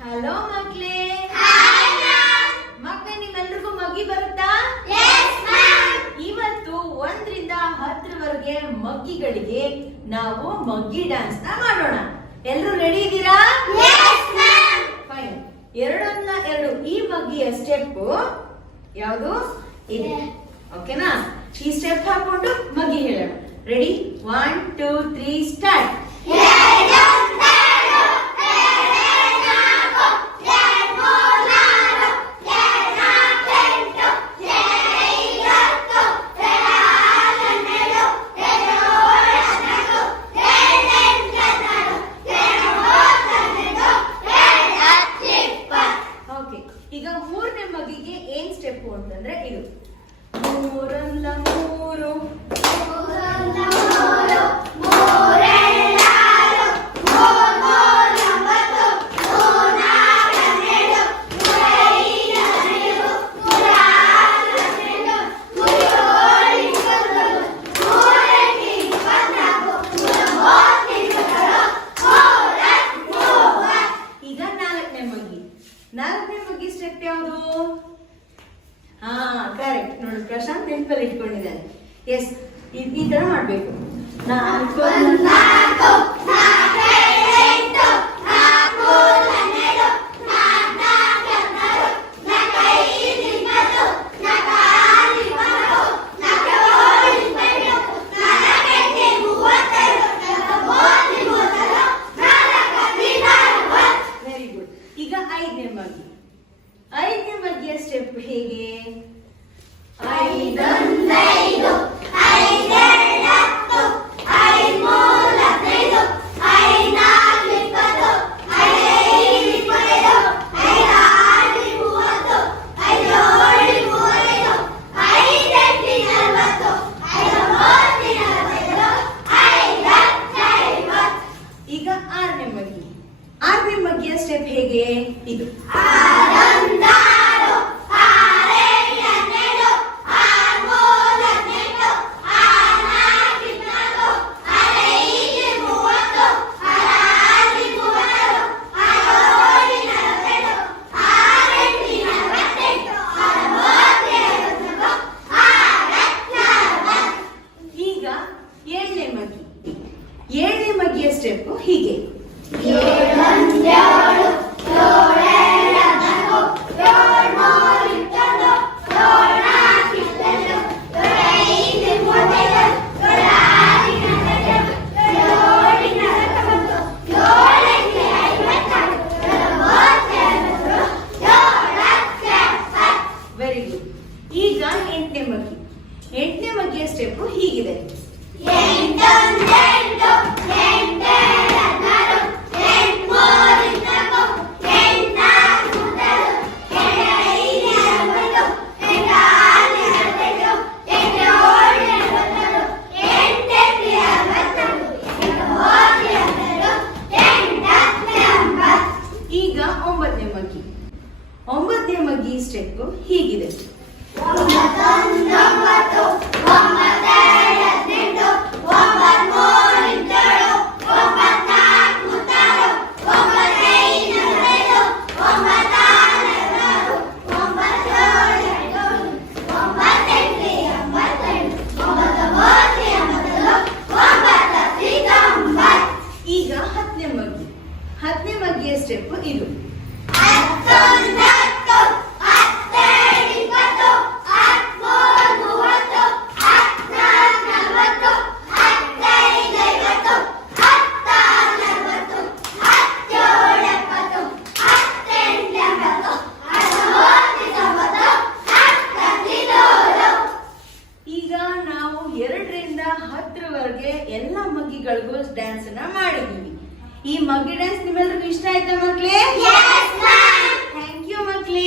Hello ಮಕ್ಳೇ. ಮಕ್ಕಳೇ ನಿಮ್ಮೆಲ್ರಿಗೂ ಮಗ್ಗಿ ಬರುತ್ತಾ? ಇವತ್ತು ಒಂದರಿಂದ ಹತ್ತರವರೆಗೆ ಮಗ್ಗಿಗಳಿಗೆ ನಾವು ಮಗ್ಗಿ ಡ್ಯಾನ್ಸ್ನ ಮಾಡೋಣ. ಎಲ್ರು ರೆಡಿ ಇದ್ದೀರಾ? ಫೈನ್ ಎರಡನ್ನ ಎರಡು. ಈ ಮಗ್ಗಿಯ ಸ್ಟೆಪ್ ಯಾವುದು? ಇದೆ. ಓಕೆನಾ ಈ ಸ್ಟೆಪ್ ಹಾಕೊಂಡು ಮಗ್ಗಿ ಹೇಳೋಣ. Ready one two three start ನಾಲ್ಕನೇ ಮಗ್ಗಿ ನಾಲ್ಕನೇ ಮಗ್ಗಿ ಸ್ಟೆಪ್ ಯಾವುದು ಹಾ ಕರೆಕ್ಟ್ ನೋಡಿ ಪ್ರಶಾಂತ್ ನೆನಪಲ್ಲಿ ಇಟ್ಕೊಂಡಿದ್ದಾನೆ. ಎಸ್ ಈ ತರ ಮಾಡ್ಬೇಕು. ನಾಲ್ಕು ಸ್ಟೆಪ್ ಹೀಗಿದೆ. ಹತ್ತನೇ ಮಗ್ಗಿ. ಹತ್ತನೇ ಮಗ್ಗಿಯ ಸ್ಟೆಪ್ ಇದು. ಡ್ಯಾನ್ಸ್ ಅನ್ನ ಮಾಡಿದೀವಿ ಈ ಮಗ್ಗಿ ಡ್ಯಾನ್ಸ್ ನಿಮ್ಮೆಲ್ರಿಗೂ ಇಷ್ಟ ಆಯ್ತಾ ಮಕ್ಳೇ? Thank you ಮಕ್ಳೇ.